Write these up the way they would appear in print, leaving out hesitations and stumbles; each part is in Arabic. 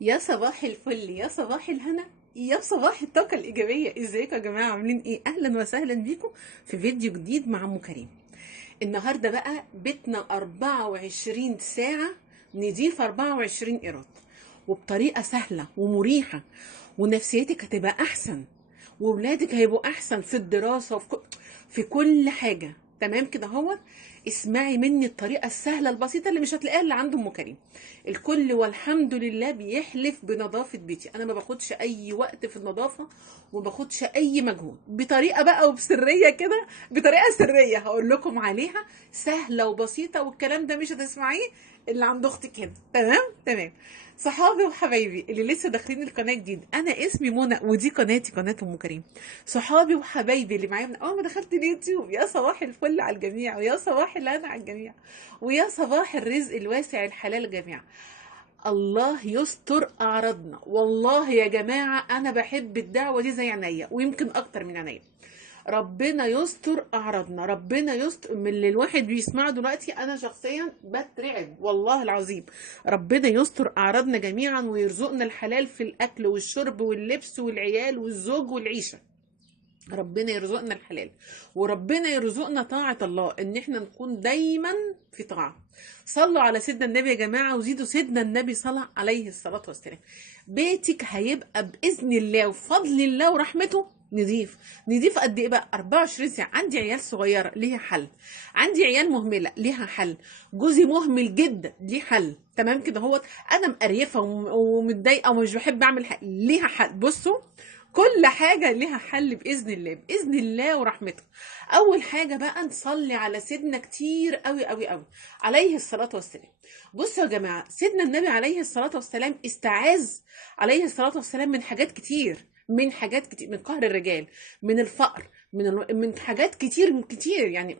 يا صباح الفل، يا صباح الهنا، يا صباح الطاقة الإيجابية. ازيكم يا جماعة؟ عاملين ايه؟ أهلا وسهلا بيكم في فيديو جديد مع أم كريم. النهاردة بقى بيتنا 24 ساعة نضيف 24 قيراط، وبطريقة سهلة ومريحة، ونفسيتك هتبقى أحسن، وولادك هيبقوا أحسن في الدراسة في كل حاجة. تمام كده؟ هو اسمعي مني الطريقة السهلة البسيطة اللي مش هتلاقيها اللي عند أم كريم. الكل والحمد لله بيحلف بنظافة بيتي. أنا ما باخدش أي وقت في النظافة وما باخدش أي مجهود، بطريقة بقى وبسرية كده، بطريقة سرية هقول لكم عليها، سهلة وبسيطة، والكلام ده مش هتسمعيه اللي عند أختك هنا. تمام تمام. صحابي وحبايبي اللي لسه داخلين القناه جديد، انا اسمي منى ودي قناتي قناه ام كريم. صحابي وحبايبي اللي معايا من اول ما دخلت اليوتيوب، يا صباح الفل على الجميع، ويا صباح الهنا على الجميع، ويا صباح الرزق الواسع الحلال الجميع. الله يستر اعراضنا. والله يا جماعه انا بحب الدعوه دي زي عينيا، ويمكن اكتر من عينيا. ربنا يستر اعراضنا، ربنا يستر من اللي الواحد بيسمعه دلوقتي. انا شخصيا بترعب والله العظيم. ربنا يستر اعراضنا جميعا، ويرزقنا الحلال في الاكل والشرب واللبس والعيال والزوج والعيشه. ربنا يرزقنا الحلال، وربنا يرزقنا طاعة الله، ان احنا نكون دايما في طاعة. صلوا على سيدنا النبي يا جماعة، وزيدوا سيدنا النبي صلى عليه الصلاة والسلام. بيتك هيبقى بإذن الله وفضل الله ورحمته نضيف. نضيف قد ايه بقى؟ 24 ساعة. عندي عيال صغيرة ليها حل، عندي عيال مهملة ليها حل، جوزي مهمل جدا ليه حل. تمام كده؟ هو انا مقريفة ومتضايقة ومش بحب اعمل حل، ليها حل. بصوا، كل حاجة ليها حل بإذن الله، بإذن الله ورحمته. أول حاجة بقى نصلي على سيدنا كتير قوي قوي قوي عليه الصلاة والسلام. بصوا يا جماعة، سيدنا النبي عليه الصلاة والسلام استعاذ عليه الصلاة والسلام من حاجات كتير، من حاجات كتير، من قهر الرجال، من الفقر، من حاجات كتير كتير يعني.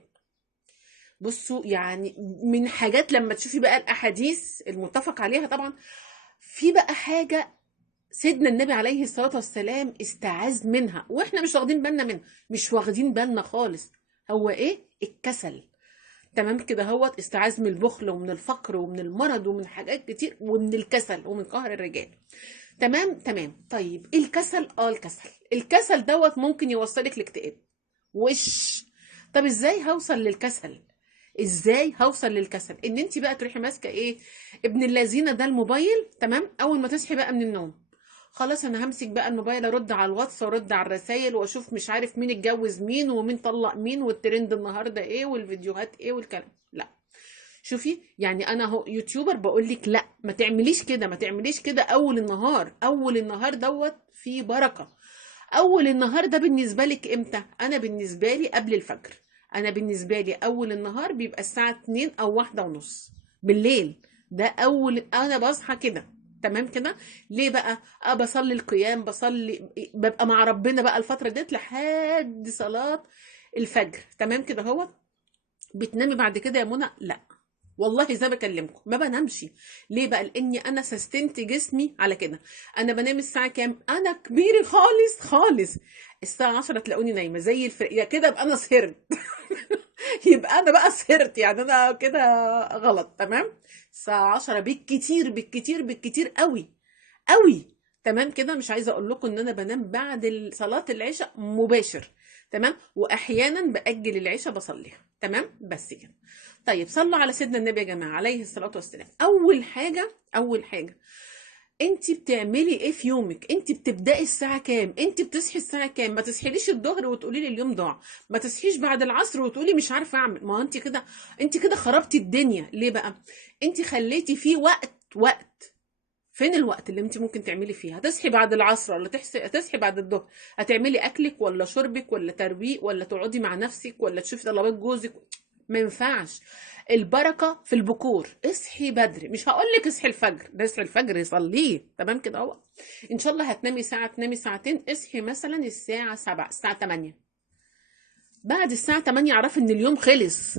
بصوا يعني، من حاجات لما تشوفي بقى الأحاديث المتفق عليها طبعا، في بقى حاجة سيدنا النبي عليه الصلاة والسلام استعاذ منها واحنا مش واخدين بالنا منها، مش واخدين بالنا خالص. هو ايه؟ الكسل. تمام كده؟ هو استعاذ من البخل ومن الفقر ومن المرض ومن حاجات كتير، ومن الكسل ومن قهر الرجال. تمام تمام. طيب إيه الكسل؟ الكسل دوت ممكن يوصلك لاكتئاب. وش؟ طب ازاي هوصل للكسل؟ ازاي هوصل للكسل؟ ان انت بقى تروحي ماسكه ايه؟ ابن اللذينه ده الموبايل. تمام؟ اول ما تصحي بقى من النوم، خلاص انا همسك بقى الموبايل، ارد على الواتس وارد على الرسايل، واشوف مش عارف مين اتجوز مين ومين طلق مين، والترند النهارده ايه، والفيديوهات ايه، والكلام. لا، شوفي يعني انا اهو يوتيوبر بقول لك لا، ما تعمليش كده، ما تعمليش كده. اول النهار، اول النهار دوت فيه بركه. اول النهار ده بالنسبه لك امتى؟ انا بالنسبه لي قبل الفجر. انا بالنسبه لي اول النهار بيبقى الساعه 2 او 1:30 بالليل. ده اول انا بصحى كده. تمام كده؟ ليه بقى؟ بصلي القيام، بصلي، ببقى مع ربنا بقى الفتره ديت لحد صلاه الفجر. تمام كده؟ هو بتنامي بعد كده يا منى؟ لا والله، زي ما بكلمكم ما بنامش. ليه بقى؟ لاني انا سستمت جسمي على كده. انا بنام الساعه كام؟ انا كبير خالص خالص الساعه 10 تلاقوني نايمه زي يا كده، يبقى انا سهرت. يبقى انا بقى سهرت، يعني انا كده غلط. تمام؟ الساعه 10 بالكتير بالكتير بالكتير قوي قوي. تمام كده؟ مش عايزه اقول لكم ان انا بنام بعد صلاه العشاء مباشر. تمام؟ واحيانا باجل العشاء بصليها. تمام؟ بس كده. طيب صلوا على سيدنا النبي يا جماعه عليه الصلاه والسلام. اول حاجه، اول حاجه، انت بتعملي ايه في يومك؟ انت بتبداي الساعه كام؟ انت بتصحي الساعه كام؟ ما تصحيليش الظهر وتقولي لي اليوم ضاع، ما تصحيش بعد العصر وتقولي مش عارفه اعمل. ما هو انت كده، انت كده خربتي الدنيا. ليه بقى؟ انت خليتي فيه وقت. فين الوقت اللي انت ممكن تعملي فيه؟ هتصحي بعد العصر ولا تصحي بعد الظهر؟ هتعملي اكلك ولا شربك ولا ترويق ولا تقعدي مع نفسك ولا تشوفي طلبات جوزك؟ ما ينفعش. البركه في البكور. اصحي بدري، مش هقول لك اصحي الفجر، ده اصحي الفجر يصليه. تمام كده؟ اهو ان شاء الله هتنامي ساعه تنامي ساعتين. اصحي مثلا الساعه 7، الساعه 8. بعد الساعه 8 اعرفي ان اليوم خلص.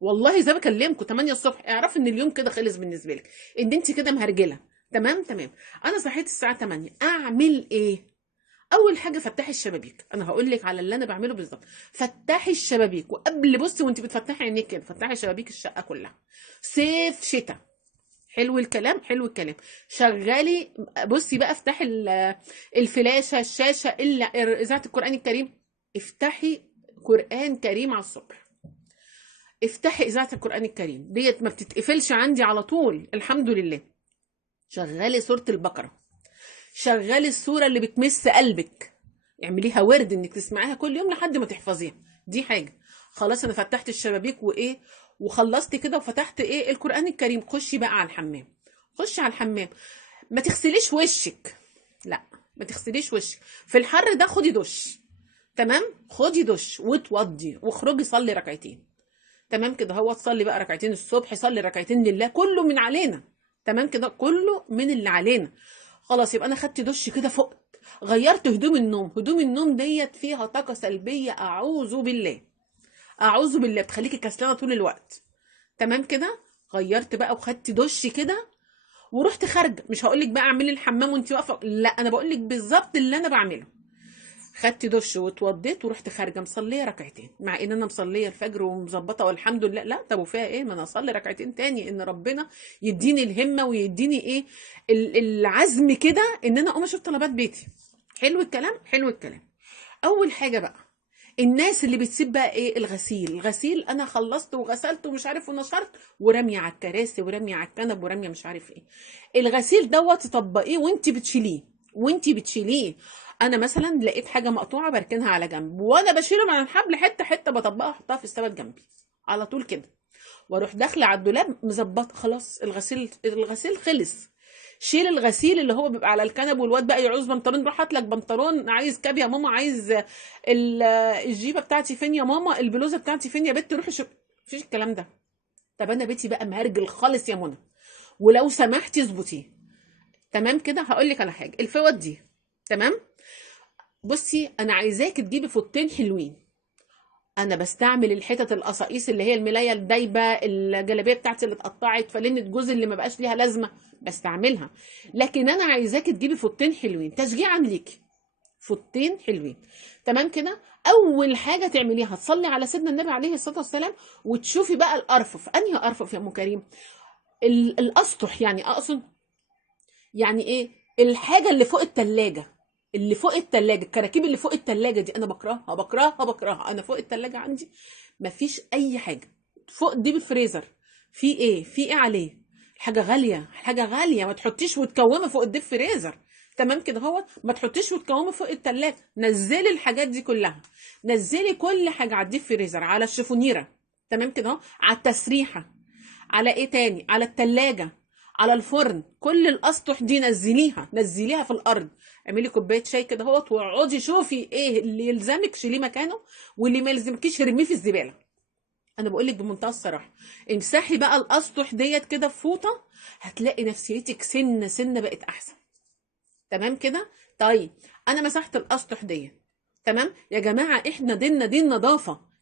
والله زي ما بكلمكم 8 الصبح اعرفي ان اليوم كده خلص بالنسبه لك، ان انت كده مهرجله. تمام تمام. انا صحيت الساعه 8، اعمل ايه؟ اول حاجه فتحي الشبابيك. انا هقول لك على اللي انا بعمله بالظبط. فتحي الشبابيك، وقبل بصي وانت بتفتحي عينيك كده فتحي شبابيك الشقه كلها، صيف شتاء. حلو الكلام، حلو الكلام. شغالي، بصي بقى، افتحي الفلاشه، الشاشه، اذاعه القران الكريم. افتحي قران كريم على الصبح. افتحي اذاعه القران الكريم ديت، ما بتتقفلش عندي على طول، الحمد لله. شغالي سوره البقره، شغالي السوره اللي بتمس قلبك، اعمليها ورد انك تسمعيها كل يوم لحد ما تحفظيها. دي حاجه. خلاص انا فتحت الشبابيك وايه، وخلصت كده وفتحت ايه القران الكريم. خشي بقى على الحمام. خشي على الحمام. ما تغسليش وشك، لا، ما تغسليش وشك في الحر ده. خدي دش، تمام، خدي دش وتوضي واخرجي صلي ركعتين. تمام كده، هو تصلي بقى ركعتين الصبح، صلي ركعتين لله، كله من علينا. تمام كده، كله من اللي علينا. خلاص، يبقى انا خدت دش كده، فوق غيرت هدوم النوم. هدوم النوم ديت فيها طاقة سلبية، اعوذ بالله، اعوذ بالله، بتخليكي كسلانة طول الوقت. تمام كده، غيرت بقى وخدت دش كده ورحت خارجه. مش هقول لك بقى اعملي الحمام وانت واقفه، لا، انا بقول لك بالظبط اللي انا بعمله. خدت دش واتوضيت ورحت خارجه مصليه ركعتين، مع ان انا مصليه الفجر ومظبطه والحمد لله. لا، طب وفيها ايه؟ ما انا اصلي ركعتين تاني، ان ربنا يديني الهمه ويديني ايه، العزم كده، ان انا اقوم اشوف طلبات بيتي. حلو الكلام، حلو الكلام. اول حاجه بقى، الناس اللي بتسيب بقى ايه الغسيل، انا خلصت وغسلت ومش عارف ونشرت ورمي على الكراسي ورمي على الكنب ورمي مش عارف ايه. الغسيل دوت تطبقيه وانت بتشيليه، وانت بتشيليه. انا مثلا لقيت حاجه مقطوعه بركنها على جنب، وانا بشيله من الحبل حته حته، بطبقها احطها في السبت جنبي على طول كده، واروح داخله على الدولاب مظبطه. خلاص، الغسيل خلص. شيل الغسيل اللي هو بيبقى على الكنب، والواد بقى يعوز بنطلون، روح هات لك بنطلون. عايز كاب يا ماما، عايز الجيبه بتاعتي فين يا ماما، البلوزه بتاعتي فين يا بنت، روحي شوف. مفيش الكلام ده. طب انا بيتي بقى مهرجل خالص يا منى، ولو سمحتي اظبطيه. تمام كده، هقول لك على حاجه، الفوط دي، تمام. بصي، انا عايزاك تجيبي فوطين حلوين. انا بستعمل الحتت القصاقيس اللي هي الملايه الدايبه، الجلابيه بتاعتي اللي اتقطعت، فلنة جوزي اللي ما بقاش ليها لازمه، بستعملها. لكن انا عايزاكي تجيبي فوطين حلوين تشجيعا ليكي، فوطين حلوين. تمام كده. اول حاجه تعمليها تصلي على سيدنا النبي عليه الصلاه والسلام، وتشوفي بقى الارفف. انهي ارفف يا ام كريم؟ الاسطح يعني، اقصد يعني ايه، الحاجه اللي فوق التلاجة. اللي فوق التلاجة، الكراكيب اللي فوق التلاجة دي انا بكرهها بكرهها بكرهها. انا فوق التلاجة عندي مفيش اي حاجه. فوق دي بالفريزر، في ايه عليه؟ حاجه غاليه، حاجه غاليه. ما تحطيش وتكومي فوق الديب فريزر. تمام كده، هو ما تحطيش وتكومي فوق التلاجة. نزلي الحاجات دي كلها، نزلي كل حاجه على الديب فريزر، على الشفونيره. تمام كده اهو، على التسريحه، على ايه تاني، على التلاجة، على الفرن. كل الاسطح دي نزليها، نزليها في الارض. اعملي كوبايه شاي كده اهوت، واقعدي شوفي ايه اللي يلزمك شيليه مكانه، واللي ما يلزمكيش ارميه في الزباله. انا بقول لك بمنتهى الصراحه، امسحي بقى الاسطح ديت كده في فوطه، هتلاقي نفسيتك سنه سنه بقت احسن. تمام كده. طيب، انا مسحت الاسطح ديت. تمام يا جماعه، احنا ديننا دين نظافه،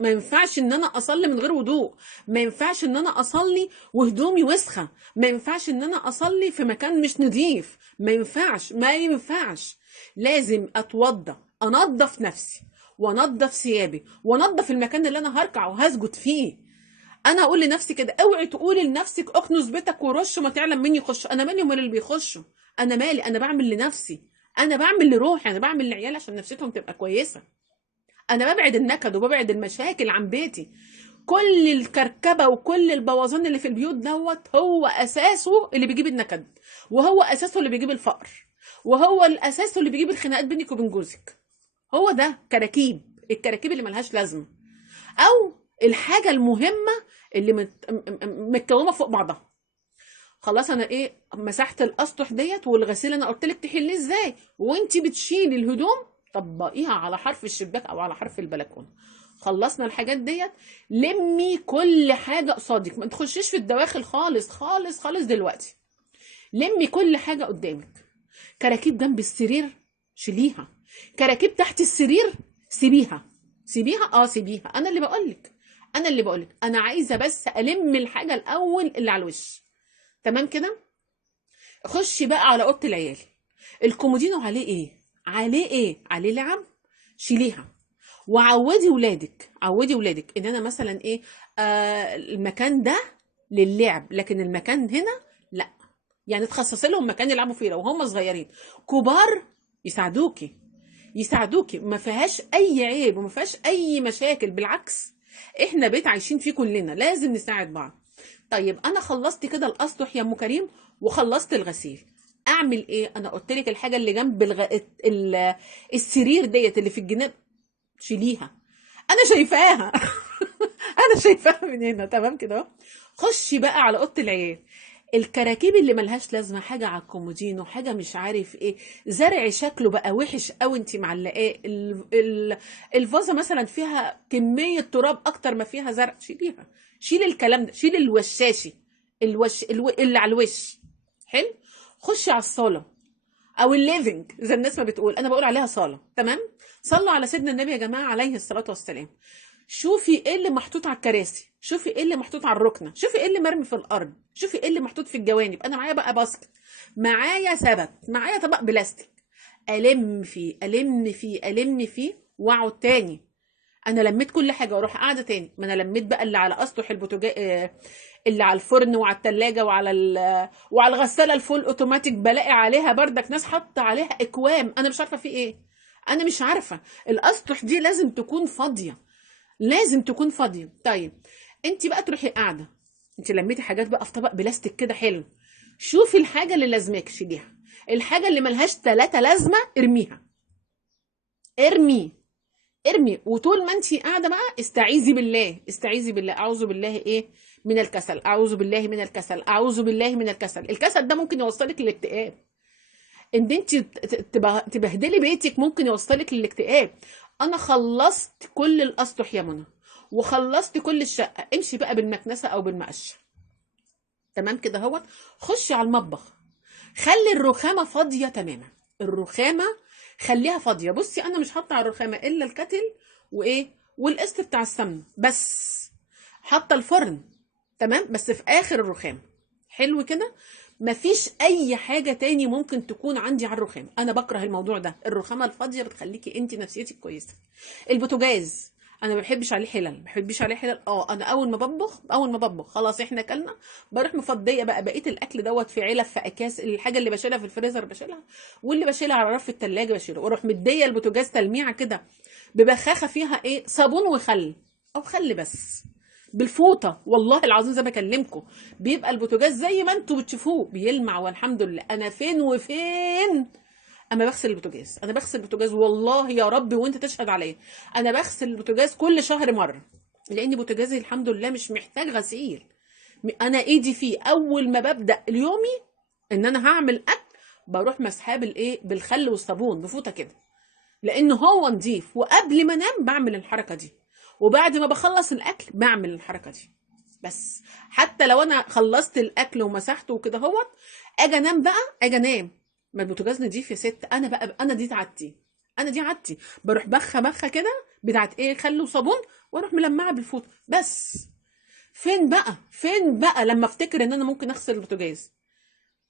ما ينفعش ان انا اصلي من غير وضوء. ما ينفعش ان انا اصلي وهدومي وسخه. ما ينفعش ان انا اصلي في مكان مش نظيف. ما ينفعش، ما ينفعش. لازم اتوضى، انظف نفسي، وانظف ثيابي، وانظف المكان اللي انا هركع وهسجد فيه. انا اقول لنفسي كده، اوعي تقولي لنفسك اكنس بيتك ورش ما تعلم مين يخش. انا مالي ومال اللي بيخشوا؟ انا مالي؟ انا بعمل لنفسي، انا بعمل لروحي، انا بعمل لعيالي عشان نفسيتهم تبقى كويسه. انا ببعد النكد وببعد المشاكل عن بيتي. كل الكركبه وكل البوظان اللي في البيوت دوت، هو اساسه اللي بيجيب النكد، وهو اساسه اللي بيجيب الفقر، وهو الاساس اللي بيجيب الخناقات بينك وبين جوزك. هو ده كراكيب، الكراكيب اللي ملهاش لازمه، او الحاجه المهمه اللي متكومه فوق بعضها. خلاص، انا ايه، مسحت الاسطح ديت، والغسيل انا قلت لك تحليه ازاي. وانتي بتشيلي الهدوم، طبقيها على حرف الشباك او على حرف البلكونه. خلصنا الحاجات ديت، لمي كل حاجه قصادك، ما تخشيش في الدواخل خالص خالص خالص دلوقتي. لمي كل حاجه قدامك. كراكيب جنب السرير، شيليها. كراكيب تحت السرير، سيبيها. سيبيها، سيبيها. انا اللي بقولك، انا عايزه بس الم الحاجه الاول اللي على الوش. تمام كده. خشي بقى على اوضه العيال. الكومودينو عليه ايه؟ عليه لعب. شيليها. وعودي ولادك، ان انا مثلا ايه، المكان ده للعب، لكن المكان هنا يعني تخصصي لهم مكان يلعبوا فيه لو هم صغيرين. كبار يساعدوكي، يساعدوكي، ما فيهاش اي عيب وما فيهاش اي مشاكل، بالعكس احنا بيت عايشين فيه كلنا، لازم نساعد بعض. طيب انا خلصت كده الاسطح يا ام كريم وخلصت الغسيل، اعمل ايه؟ انا قلت لك الحاجه اللي جنب السرير ديت اللي في الجناب شيليها، انا شايفاها. انا شايفاها من هنا، تمام كده اهو. خشي بقى على اوضه العيال، الكراكيب اللي ملهاش لازمه، حاجه على الكومودينو، حاجه مش عارف ايه، زرع شكله بقى وحش قوي انت معلقاه، الفازه مثلا فيها كميه تراب اكتر ما فيها زرع، شيليها. شيل الكلام ده، شيل الوشاشي، اللي على الوش. حلو. خشي على الصاله او الليفنج زي الناس ما بتقول، انا بقول عليها صاله، تمام. صلوا على سيدنا النبي يا جماعه عليه الصلاه والسلام. شوفي ايه اللي محطوط على الكراسي، شوفي ايه اللي محطوط على الركنه، شوفي ايه اللي مرمي في الارض، شوفي ايه اللي محطوط في الجوانب. انا معايا بقى باسكت، معايا سبت، معايا طبق بلاستيك، الم فيه الم فيه الم فيه واقعد تاني. انا لميت كل حاجه واروح قاعده تاني، ما انا لميت بقى اللي على اسطح البوتاجاز، اللي على الفرن وعلى التلاجة وعلى الغساله الفول اوتوماتيك، بلاقي عليها بردك ناس حاطه عليها اكوام، انا مش عارفه في ايه، انا مش عارفه. الاسطح دي لازم تكون فاضيه، لازم تكون فاضيه. طيب انت بقى تروحي قاعده، انت لميتي حاجات بقى في طبق بلاستيك كده حلو، شوفي الحاجه اللي لازماك شيليها، الحاجه اللي ملهاش 3 لازمه ارميها، ارمي، ارمي. وطول ما انت قاعده بقى استعيذي بالله، استعيذي بالله، اعوذ بالله ايه من الكسل، اعوذ بالله من الكسل، اعوذ بالله من الكسل. الكسل ده ممكن يوصلك للاكتئاب، ان انت تبهدلي بيتك ممكن يوصلك للاكتئاب. انا خلصت كل الاسطح يا منى وخلصت كل الشقه، امشي بقى بالمكنسه او بالمقشه، تمام كده اهوت. خشي على المطبخ، خلي الرخامه فاضيه تماما، الرخامه خليها فاضيه. بصي انا مش حاطه على الرخامه الا الكتل وايه والقسط بتاع السمنه بس، حاطه الفرن تمام بس في اخر الرخام. حلو كده، مفيش اي حاجه تاني ممكن تكون عندي على الرخام. انا بكره الموضوع ده، الرخامه الفاضيه بتخليكي انت نفسيتك كويسه. البوتاجاز انا ما بحبش عليه حلل، ما بحبش عليه حلل. انا اول ما بطبخ خلاص احنا اكلنا، بروح مفضيه بقى بقيه الاكل دوت في علب في اكياس، الحاجه اللي بشيلها في الفريزر بشيلها، واللي بشيلها على رف التلاجة بشيله، واروح مديه البوتاجاز تلميعه كده ببخاخه فيها ايه صابون وخل، او خل بس بالفوطه، والله العظيم زي ما بكلمكم بيبقى البوتاجاز زي ما انتوا بتشوفوه بيلمع، والحمد لله. انا فين وفين اما بغسل البوتاجاز، انا بغسل البوتاجاز والله يا رب وانت تشهد عليا، انا بغسل البوتاجاز كل شهر مره، لان بوتاجازي الحمد لله مش محتاج غسيل. انا ايدي فيه اول ما ببدا اليومي ان انا هعمل اكل، بروح مسحاه بالايه بالخل والصابون بفوطه كده، لان هو نضيف. وقبل ما انام بعمل الحركه دي، وبعد ما بخلص الاكل بعمل الحركه دي بس. حتى لو انا خلصت الاكل ومسحته وكده اهوت، اجي انام بقى، اجي انام ما البوتاجاز نضيف يا ست. انا بقى انا دي عادتي، انا دي عادتي، بروح بخه كده بتاعت ايه خل وصابون، واروح ملمعه بالفوط بس. فين بقى لما افتكر ان انا ممكن اغسل البوتاجاز؟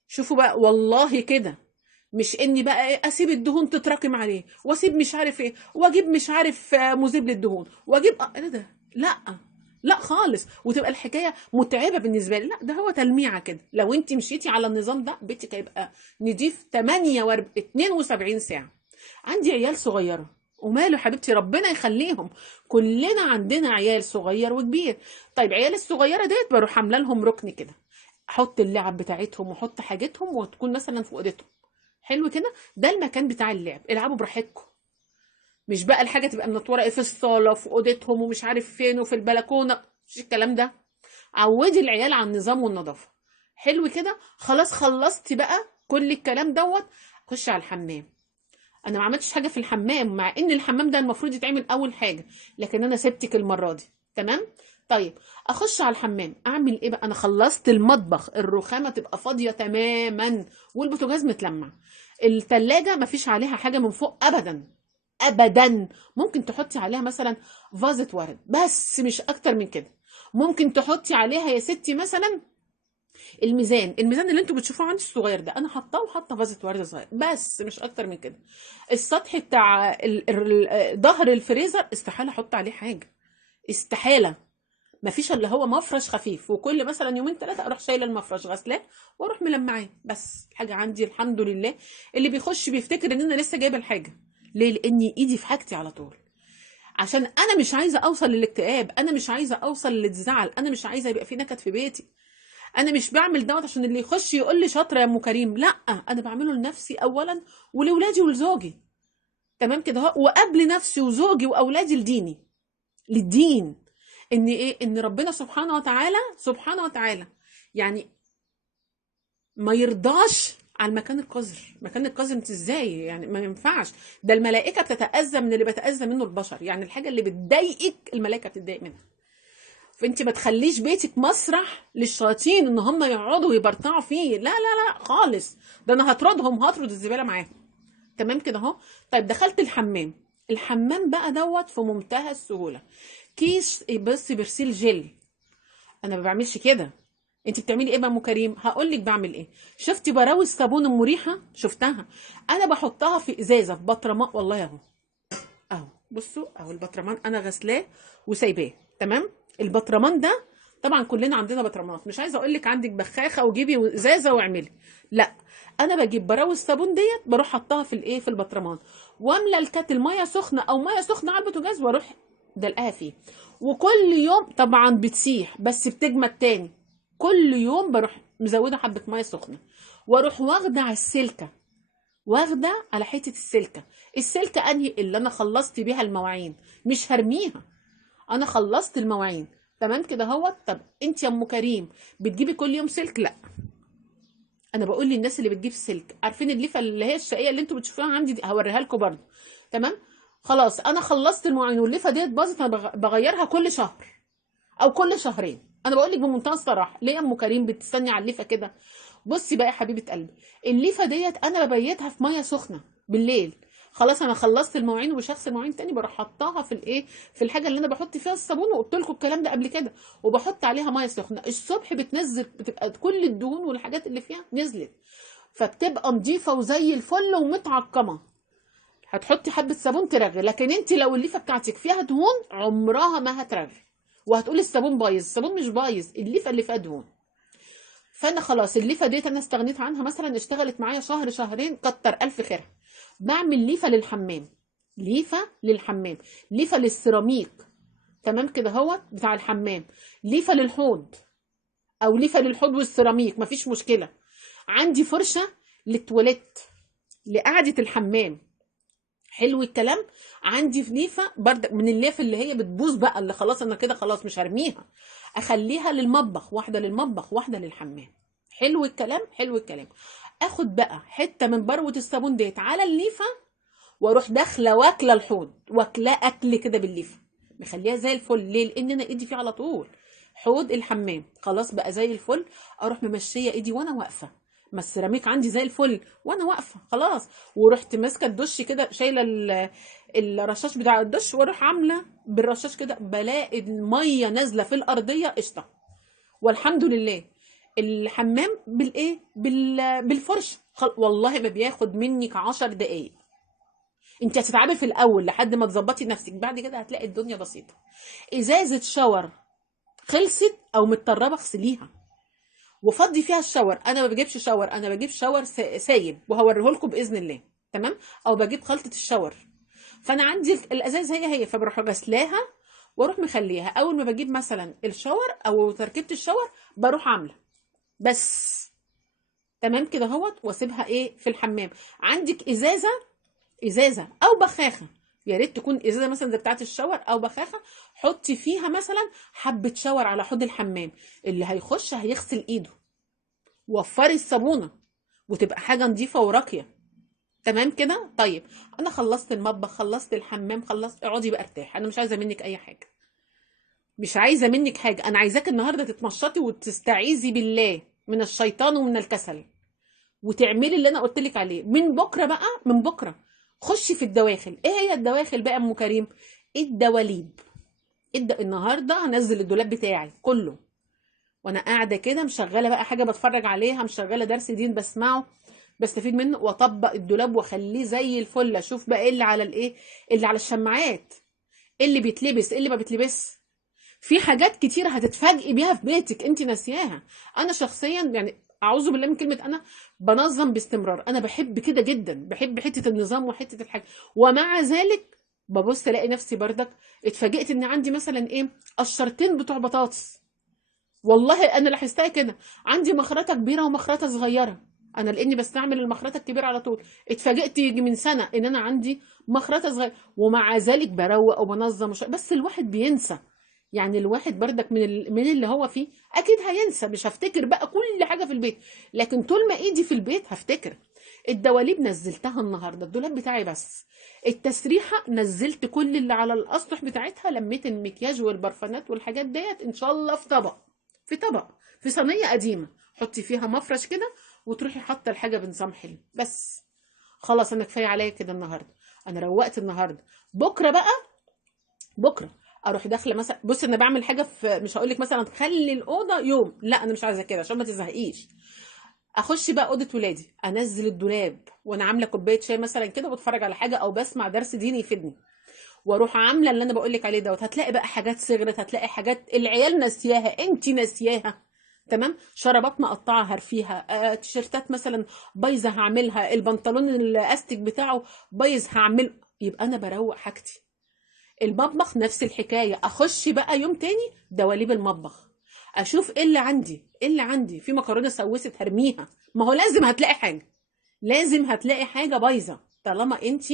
شوفوا بقى والله كده، مش اني بقى ايه اسيب الدهون تتراكم عليه، واسيب مش عارف ايه، واجيب مش عارف مذيب للدهون، واجيب ايه ده، لا، لا خالص، وتبقى الحكايه متعبه بالنسبه لي. لا ده هو تلميعه كده، لو انت مشيتي على النظام ده بيتك هيبقى نضيف 72 ساعه. عندي عيال صغيره، وماله حبيبتي ربنا يخليهم، كلنا عندنا عيال صغير وكبير. طيب عيال الصغيره ديت بروح عامله لهم ركن كده، احط اللعب بتاعتهم واحط حاجتهم، وتكون مثلا في اوضتهم. حلو كده، ده المكان بتاع اللعب، العبوا براحتكم. مش بقى الحاجه تبقى منطوره ايه في الصاله في اوضتهم ومش عارف فين وفي البلكونه، مش الكلام ده. عودي العيال على النظام والنظافه. حلو كده، خلاص خلصتي بقى كل الكلام دوت، خش على الحمام. انا ما عملتش حاجه في الحمام، مع ان الحمام ده المفروض يتعمل اول حاجه، لكن انا سبتك المره دي، تمام. طيب اخش على الحمام اعمل ايه بقى؟ انا خلصت المطبخ، الرخامه تبقى فاضيه تماما والبوتاجاز متلمع، التلاجة مفيش عليها حاجه من فوق ابدا، ابدا. ممكن تحطي عليها مثلا فازة ورد بس مش اكتر من كده. ممكن تحطي عليها يا ستي مثلا الميزان اللي انتوا بتشوفوه عندي الصغير ده، انا حاطاه وحاطه فازة ورد صغير بس مش اكتر من كده. السطح بتاع ظهر الفريزر استحاله احط عليه حاجه، استحاله، مفيش اللي هو مفرش خفيف، وكل مثلا يومين ثلاثه اروح شايله المفرش غسلاه واروح ملمعاه. بس الحاجه عندي الحمد لله. اللي بيخش بيفتكر ان انا لسه جايبه الحاجه. ليه؟ لاني ايدي في حاجتي على طول. عشان انا مش عايزه اوصل للاكتئاب، انا مش عايزه اوصل للزعل، انا مش عايزه يبقى في نكد في بيتي. انا مش بعمل دوت عشان اللي يخش يقول لي شاطره يا ام كريم، لا، انا بعمله لنفسي اولا ولولادي ولزوجي. تمام كده اهو، وقبل نفسي وزوجي واولادي لديني، للدين. ان ايه؟ ان ربنا سبحانه وتعالى، سبحانه وتعالى، يعني ما يرضاش على المكان القذر. مكان القذر انت ازاي يعني؟ ما ينفعش. ده الملائكه بتتاذى من اللي بيتاذى منه البشر. يعني الحاجه اللي بتضايقك الملائكه بتتضايق منها. فانت ما تخليش بيتك مسرح للشياطين ان هم يقعدوا ويبرطعوا فيه. لا لا لا خالص. ده انا هطردهم، هطرد الزباله معاهم. تمام كده اهو. طيب دخلت الحمام. الحمام بقى دوت في منتهى السهوله. كيس بس برسيل جل. انا ما بعملش كده. انت بتعملي ايه بقى ام كريم؟ هقول لك بعمل ايه. شفتي براوي الصابون المريحه؟ شفتها. انا بحطها في ازازه في بطرمان، والله اهو. اهو بصوا، اهو البطرمان انا غسلاه وسايباه. تمام. البطرمان ده طبعا كلنا عندنا بطرمانات، مش عايزه اقول لك عندك بخاخه وجيبي ازازه واعملي. لا، انا بجيب براوي الصابون ديت بروح حطها في الايه، في البطرمان، واملى الكاتل ميه سخنه او ميه سخنه على البوتاجاز واروح دلقاها فيه. وكل يوم طبعا بتسيح بس بتجمد تاني. كل يوم بروح مزوده حبه ميه سخنه واروح واخده على السلكه، واخده على حته السلكه. السلكه انهي؟ اللي انا خلصت بيها المواعين، مش هرميها. انا خلصت المواعين. تمام كده اهوت. طب انت يا ام كريم بتجيبي كل يوم سلك؟ لا. انا بقول للناس اللي بتجيب سلك، عارفين الليفه اللي هي الشقيه اللي انتوا بتشوفوها عندي دي؟ هوريها لكم برضو. تمام. خلاص انا خلصت المواعين والليفه ديت باظت، انا بغيرها كل شهر او كل شهرين. انا بقول لك بمنتهى الصراحه. ليه يا ام كريم بتستني على الليفه كده؟ بصي بقى يا حبيبه قلبي، الليفه ديت انا ببيتها في ميه سخنه بالليل. خلاص انا خلصت المواعين ومش هغسل مواعين تاني، بروح حطاها في الايه، في الحاجه اللي انا بحط فيها الصابون، وقلت لكم الكلام ده قبل كده. وبحط عليها ميه سخنه الصبح، بتنزل، بتبقى كل الدهون والحاجات اللي فيها نزلت، فبتبقى نظيفه وزي الفل ومتعقمه. هتحطي حبه صابون ترغي، لكن انت لو الليفه بتاعتك فيها دهون عمرها ما هترغي. وهتقولي الصابون بايظ. الصابون مش بايظ، الليفه اللي فيها دهون. فانا خلاص الليفه ديت انا استغنيت عنها، مثلا اشتغلت معايا شهر شهرين، كتر الف خيرها. بعمل ليفه للحمام، ليفه للحمام، ليفه للسيراميك. تمام كده اهوت بتاع الحمام، ليفه للحوض، او ليفه للحوض والسيراميك، مفيش مشكله. عندي فرشه للتواليت، لقعده الحمام. حلو الكلام. عندي في ليفه برضك من الليف اللي هي بتبوظ بقى، اللي خلاص انا كده خلاص مش هرميها، اخليها للمطبخ، واحده للمطبخ واحده للحمام. حلو الكلام، حلو الكلام. اخد بقى حته من بروه الصابون ديت على الليفه، واروح داخله واكله الحوض، واكلاه اكل كده بالليفه، مخليها زي الفل. ليه؟ لان انا ايدي فيه على طول. حوض الحمام خلاص بقى زي الفل، اروح ممشيه ايدي وانا واقفه. ما السيراميك عندي زي الفل وانا واقفه خلاص. ورحت ماسكه الدش كده، شايله الرشاش بتاع الدش، واروح عامله بالرشاش كده، بلاقي الميه نازله في الارضيه قشطه. والحمد لله. الحمام بالايه، بالفرشه، والله ما بياخد منك 10 دقايق. انت هتتعبي في الاول لحد ما تظبطي نفسك، بعد كده هتلاقي الدنيا بسيطه. ازازه شاور خلصت او متطربه اغسليها وفضي فيها الشاور. انا ما بجيبش شاور، انا بجيب شاور سايب، وهوريه لكم باذن الله. تمام. او بجيب خلطه الشاور. فانا عندي الازاز هي فبروح غسلاها واروح مخليها. اول ما بجيب مثلا الشاور او تركيبه الشاور بروح عامله بس. تمام كده اهوت. واسيبها ايه في الحمام. عندك ازازه، ازازه او بخاخه، يا ريت تكون ازازه مثلا زي بتاعه الشاور او بخاخه، حطي فيها مثلا حبه شاور على حوض الحمام. اللي هيخش هيغسل ايده. وفري الصابونه وتبقى حاجه نظيفه وراقيه. تمام كده. طيب انا خلصت المطبخ، خلصت الحمام، خلصت، اقعدي بقى ارتاح. انا مش عايزه منك اي حاجه، مش عايزه منك حاجه. انا عايزاك النهارده تتمشطي وتستعيذي بالله من الشيطان ومن الكسل، وتعملي اللي انا قلت لك عليه. من بكره بقى، من بكره خشي في الدواخل. ايه هي الدواخل بقى يا ام كريم؟ الدواليب. النهارده هنزل الدولاب بتاعي كله، وانا قاعده كده مشغله بقى حاجه بتفرج عليها، مشغله درس دين بسمعه بستفيد منه، واطبق الدولاب واخليه زي الفل. اشوف بقى ايه اللي على الايه، اللي على الشماعات، ايه اللي بيتلبس، ايه اللي ما بيتلبس. في حاجات كتيره هتتفاجئي بيها في بيتك انت ناسياها. انا شخصيا يعني اعوذ بالله من كلمه، انا بنظم باستمرار، انا بحب كده جدا، بحب حته النظام وحته الحاجه. ومع ذلك ببص الاقي نفسي بردك اتفاجئت ان عندي مثلا ايه، قشرتين بتوع بطاطس. والله انا لاحظتها كده، عندي مخرطه كبيره ومخرطه صغيره، انا لاني بستعمل المخرطه الكبيره على طول. اتفاجئت يجي من سنه ان انا عندي مخرطه صغيره، ومع ذلك بروق وبنظم بس الواحد بينسى. يعني الواحد بردك من اللي هو فيه اكيد هينسى، مش هفتكر بقى كل حاجه في البيت، لكن طول ما ايدي في البيت هفتكر. الدواليب نزلتها النهارده، الدولاب بتاعي بس. التسريحه نزلت كل اللي على الاسطح بتاعتها، لميت المكياج والبرفانات والحاجات ديت ان شاء الله في طبق، في طبق، في صينيه قديمه، حطي فيها مفرش كده وتروحي حاطه الحاجه بنظام حلو بس. خلاص انا كفايه عليا كده النهارده، انا روقت النهارده. بكره بقى، بكره اروح داخله مثلا، بص انا بعمل حاجه في، مش هقول لك مثلا خلي الاوضه يوم، لا انا مش عايزه كده عشان ما تزهقيش. اخش بقى اوضه ولادي، انزل الدولاب وانا عامله كوبايه شاي مثلا كده وبتفرج على حاجه او بسمع درس ديني يفيدني، واروح عامله اللي انا بقول لك عليه دوت. هتلاقي بقى حاجات صغرت، هتلاقي حاجات العيال ناسياها انت ناسياها. تمام، شرابات مقطعه هرفيها، تيشيرتات مثلا بايظه هعملها، البنطلون الاستيك بتاعه بايظ هعمله، يبقى انا بروق حاجتي. المطبخ نفس الحكايه، اخش بقى يوم تاني دواليب المطبخ، اشوف ايه اللي عندي، ايه اللي عندي، في مكرونه سوست هرميها، ما هو لازم هتلاقي حاجه، لازم هتلاقي حاجه بايظه طالما انت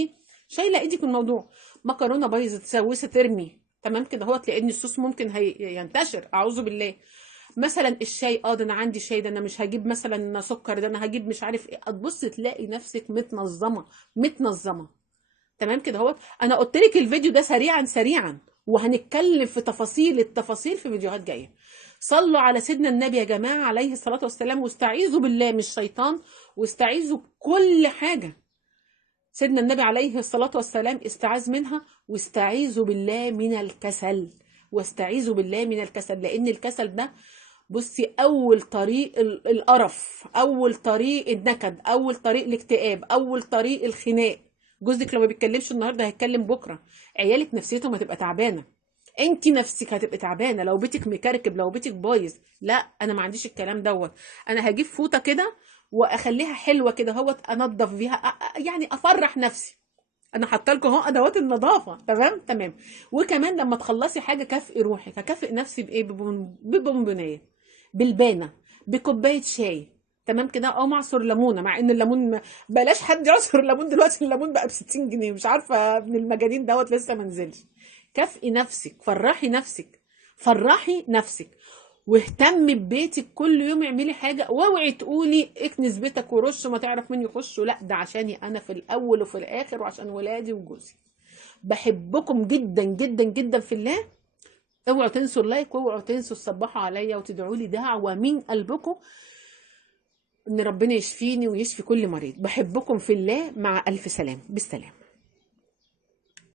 شايله ايدك من الموضوع. مكرونه بايظه تسوسه ترمي، تمام كده هو، لان الصوص ممكن ينتشر اعوذ بالله. مثلا الشاي، ده انا عندي شاي، ده انا مش هجيب مثلا سكر، ده انا هجيب مش عارف ايه، تبص تلاقي نفسك متنظمه، متنظمه. تمام كده هو. انا قلت لك الفيديو ده سريعا سريعا، وهنتكلم في تفاصيل التفاصيل في فيديوهات جايه. صلوا على سيدنا النبي يا جماعه عليه الصلاه والسلام، واستعيذوا بالله من الشيطان، واستعيذوا كل حاجه سيدنا النبي عليه الصلاه والسلام استعاذ منها. واستعيذوا بالله من الكسل، واستعيذوا بالله من الكسل، لان الكسل ده بصي اول طريق القرف، اول طريق النكد، اول طريق الاكتئاب، اول طريق الخناق. جوزك لو ما بيتكلمش النهارده هيتكلم بكره، عيالك نفسيتهم هتبقى تعبانه، انت نفسك هتبقى تعبانه، لو بيتك مكركب، لو بيتك بايظ. لا انا ما عنديش الكلام دوت. انا هجيب فوطه كده واخليها حلوه كده هوت، انضف بيها، يعني افرح نفسي. انا حاطه لكم اهو ادوات النظافه، تمام تمام. وكمان لما تخلصي حاجه كافئي روحك، هكافئ نفسي بايه؟ ببونبونيه، بالبانه، بكوبايه شاي، تمام كده، او معصر ليمونه، مع ان الليمون بلاش حد يعصر ليمون دلوقتي، الليمون بقى ب 60 جنيه، مش عارفه ابن المجانين دوت لسه ما نزلش. كافئي نفسك، فرحي نفسك، فرحي نفسك، واهتمي ببيتك كل يوم، اعملي حاجه، واوعي تقولي اكنس بيتك ورش ما تعرف مين يخش، لا ده عشاني انا في الاول وفي الاخر، وعشان ولادي وجوزي. بحبكم جدا جدا جدا في الله. اوعوا تنسوا اللايك، واوعوا تنسوا الصباحة عليا وتدعوا لي دعوة من قلبكم ان ربنا يشفيني ويشفي كل مريض. بحبكم في الله، مع الف سلام، بالسلام.